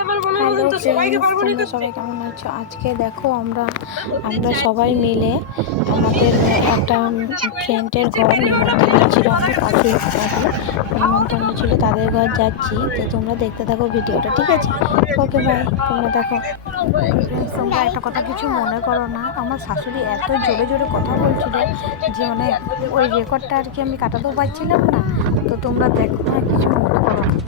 Hello friends, তোমরা সবাই কেমন আছো? আজকে দেখো আমরা সবাই মিলে আমাদের একটা ফ্রেন্ডের ঘর নিমন্ত্রণ ছিল, আমাদের পাশেই বাড়ি নিমন্ত্রণ ছিল, তাদের ঘর যাচ্ছি। তো তোমরা দেখতে থাকো ভিডিওটা, ঠিক আছে? ওকে বাই, তোমরা দেখো। ফ্রেন্ডস, তোমরা একটা কথা কিছু মনে করো না, আমার শাশুড়ি এত জোরে জোরে কথা বলছিল যে মানে ওই রেকর্ডটা আর কি আমি কাটাতেও পারছিলাম না। তো তোমরা দেখো না, কিছু মনে করো না।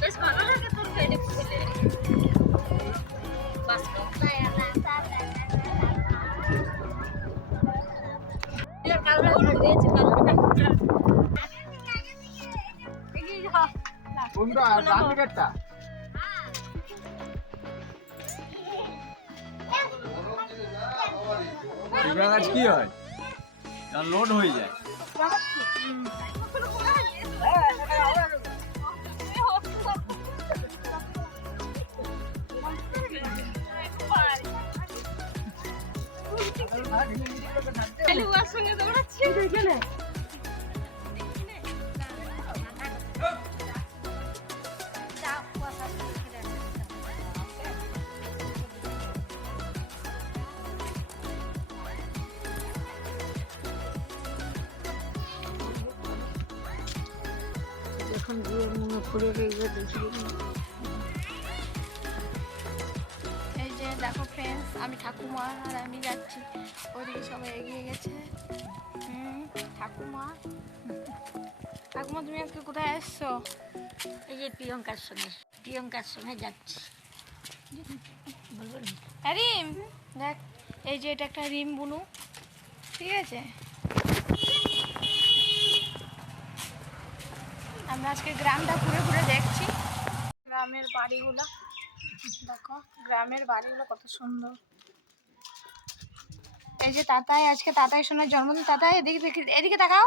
বেশ ভালো লাগে তোর ফেলে ফেলে বাস কোনটা ডান দিকেরটা? গাছ কি হয়? লোড হয়ে যায়। সঙ্গে দৌড়াচ্ছি এখন গিয়ে মনে ঘুরে দেখি। এই যে দেখো ফ্রেন্ডস, আমি ঠাকুমা আর আমি যাচ্ছি, ওদিকে সবাই এগিয়ে গেছে। ঠাকুমা তুমি আজকে কোথায় এসছো? এই যে প্রিয়ঙ্কার সঙ্গে যাচ্ছি। রিম দেখ, এই যে এটা একটা রিম বুনু, ঠিক আছে? আমরা আজকে গ্রামটা ঘুরে ঘুরে দেখছি, গ্রামের বাড়িগুলো দেখো, গ্রামের বাড়িগুলো কত সুন্দর। এই যে তাতাই, আজকে তাতাই শোনার জন্মদিন। তাতাই এদিকে তাকাও,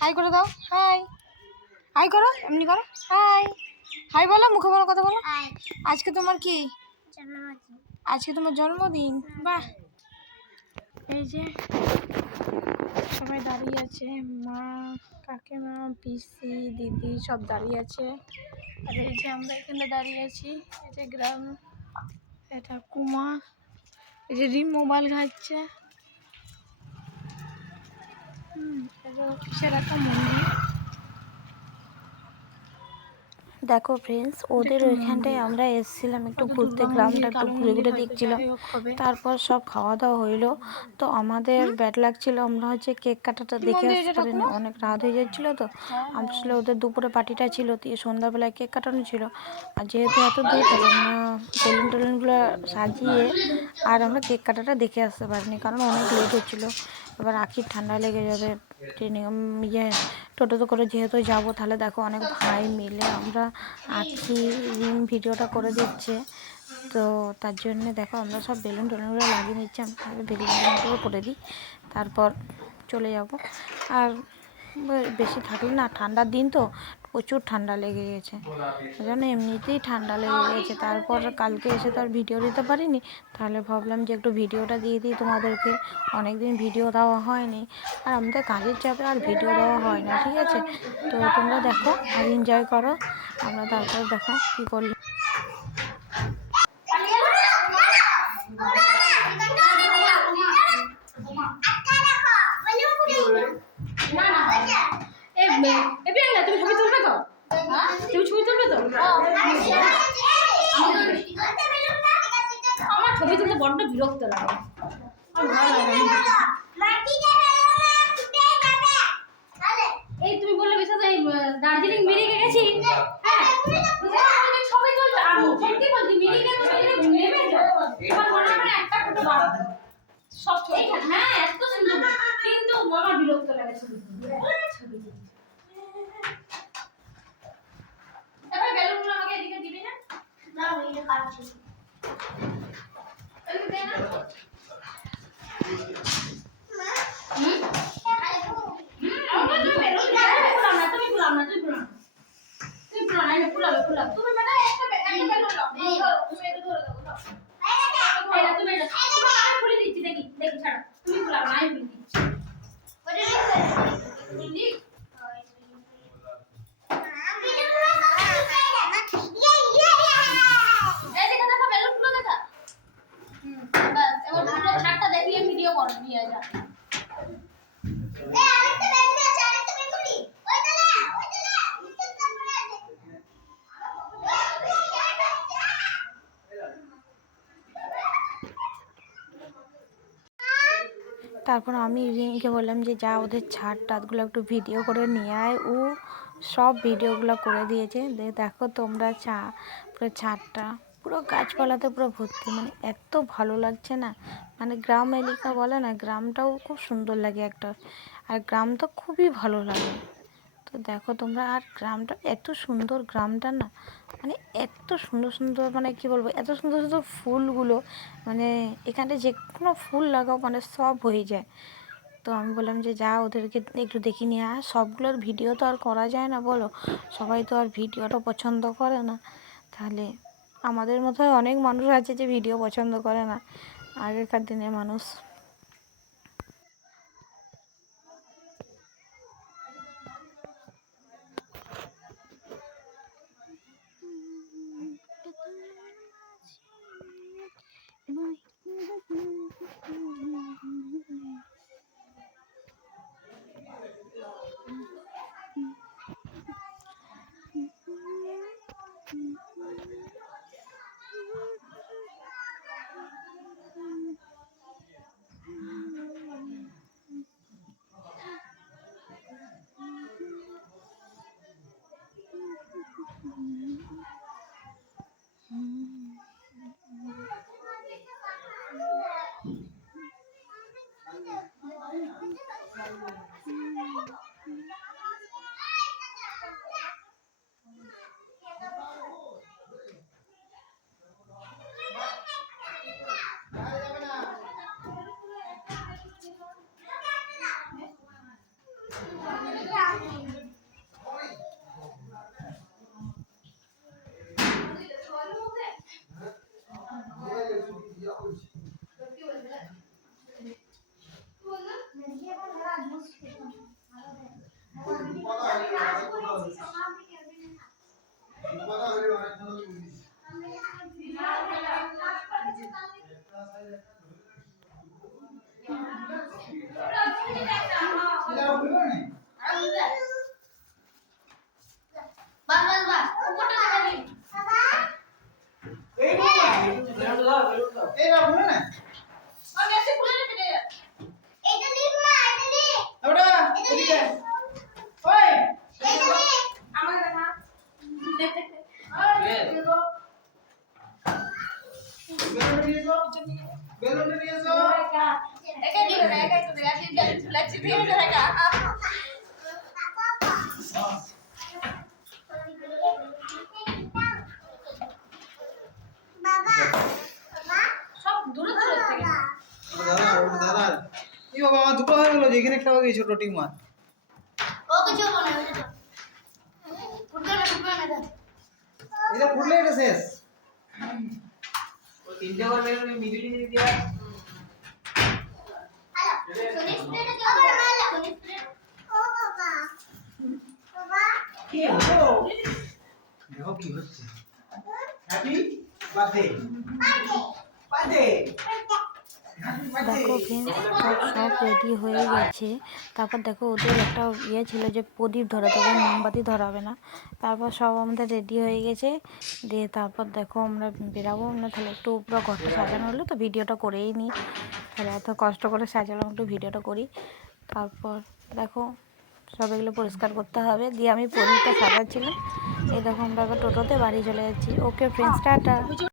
হাই করে দাও। হাই করো, এমনি করো, হাই বলো, মুখে বলো, কথা বলো। আজকে তোমার কি? আজকে তোমার জন্মদিন। বাহ। এই যে সবাই দাঁড়িয়ে আছে, মা, কাকিমা, পিসি, দিদি সব দাঁড়িয়ে আছে। আর এই যে আমরা এখানে দাঁড়িয়ে আছি, এই যে গ্রাম, এটা কুমা, এই যে রিম মোবাইল ঘাটছে। এটা কিসের একটা মন্দির। দেখো ফ্রেন্ডস, ওদের ওইখানটায় আমরা এসেছিলাম একটু ঘুরতে, গ্রামটা একটু ঘুরে ঘুরে দেখছিলাম। তারপর সব খাওয়া দাওয়া হইলো। তো আমাদের ব্যাড লাগছিল, আমরা হচ্ছে কেক কাটাটা দেখে আসতে পারিনি, অনেক রাত হয়ে যাচ্ছিলো। তো আসলে ওদের দুপুরে পার্টিটা ছিল, দিয়ে সন্ধ্যাবেলায় কেক কাটানো ছিল। আর যেহেতু এত দূর, তাহলে আমরা বেলুন টেলুনগুলো সাজিয়ে আর আমরা কেক কাটাটা দেখে আসতে পারিনি, কারণ অনেক লেট হচ্ছিলো। এবার আখির ঠান্ডা লেগে যাবে, ট্রেনে টোটোতে করে যেহেতু যাবো। তাহলে দেখো অনেক ভাই মিলে আমরা আঁকি রিম ভিডিওটা করে দিচ্ছে। তো তার জন্য দেখো আমরা সব বেলুন টেলুনগুলো লাগিয়ে নিচ্ছি, আমি বেলুন টেলুনগুলো করে দিই, তারপর চলে যাব। আর বেশি থাকলে না, ঠান্ডার দিন তো প্রচুর ঠান্ডা লেগে গেছে, ওই জন্য এমনিতেই ঠান্ডা লেগে গেছে। তারপর কালকে এসে তো আর ভিডিও দিতে পারিনি, তাহলে ভাবলাম যে একটু ভিডিওটা দিয়ে দিই তোমাদেরকে, অনেক দিন ভিডিও দেওয়া হয়নি, আর আমাদের কাজের চাপে আর ভিডিও দেওয়া হয় না, ঠিক আছে? তো তোমরা দেখো আর এনজয় করো, আমরা তারপর দেখো কী করলি। আমার ছবি তুলতে বড্ড বিরক্ত লাগে। এই তুমি বললে বিশ্বাস, এই দার্জিলিং মিরিকে গেছি, হ্যাঁ ছবি তুলতে, আমি সত্যি বলছি, মিরিকে তো নেমে যাও, এবার মনে হয় একটা ফটো বার সব ছবি, হ্যাঁ এত সুন্দর, কিন্তু আমার বিরক্ত লাগে ছবি তুলতে। এবার বেলুন ভিডিও কর নিয়ে যা। তারপর আমি রিমিকে বললাম যে যা ওদের ছাদ টাদগুলো একটু ভিডিও করে নিয়ে আয়। ও সব ভিডিওগুলো করে দিয়েছে। দেখো তোমরা পুরো ছাদটা পুরো গাছপালাতে পুরো ভর্তি, মানে এত ভালো লাগছে না, মানে গ্রাম এলাকা বলে না, গ্রামটাও খুব সুন্দর লাগে একটা, আর গ্রাম তো খুবই ভালো লাগে। তো দেখো তোমরা, আর গ্রামটা এত সুন্দর, গ্রামটা না মানে এত সুন্দর সুন্দর, মানে কি বলবো, এত সুন্দর সুন্দর ফুলগুলো, মানে এখানে যে কোনো ফুল লাগাও মানে সব হয়ে যায়। তো আমি বললাম যে যা ওদেরকে একটু দেখি নিয়ে আয়। সবগুলোর ভিডিও তো আর করা যায় না বলো, সবাই তো আর ভিডিওটা পছন্দ করে না। তাহলে আমাদের মতো অনেক মানুষ আছে যে ভিডিও পছন্দ করে না, আগেকার দিনের মানুষ। দুটো হয়ে গেল, যেখানে একটা হয়ে গেছে রুটি মাছ। এটা ফুটলে এটা শেষ। ও তিনটে করে বের করে মিডিল দিয়ে দিয়া। কি হলো? দেখো কি হচ্ছে। Happy birthday. বার্থডে। দেখো ফ্রেন্ডস, সব রেডি হয়ে গেছে। তারপর দেখো ওদের একটা ইয়ে ছিল যে প্রদীপ ধরাতে হবে, মোমবাতি ধরাবে না। তারপর সব আমাদের রেডি হয়ে গেছে, দিয়ে তারপর দেখো আমরা বেরাবো। আমরা তাহলে একটু পুরো ঘরটা সাজানো হলো, তো ভিডিওটা করেই নিই। তাহলে এত কষ্ট করে সাজালাম, একটু ভিডিওটা করি। তারপর দেখো সব এগুলো পরিষ্কার করতে হবে, দিয়ে আমি প্রদীপটা সাজাচ্ছিলাম। এই দেখো আমরা এবার টোটোতে বাড়ি চলে যাচ্ছি। Okay friends, tata.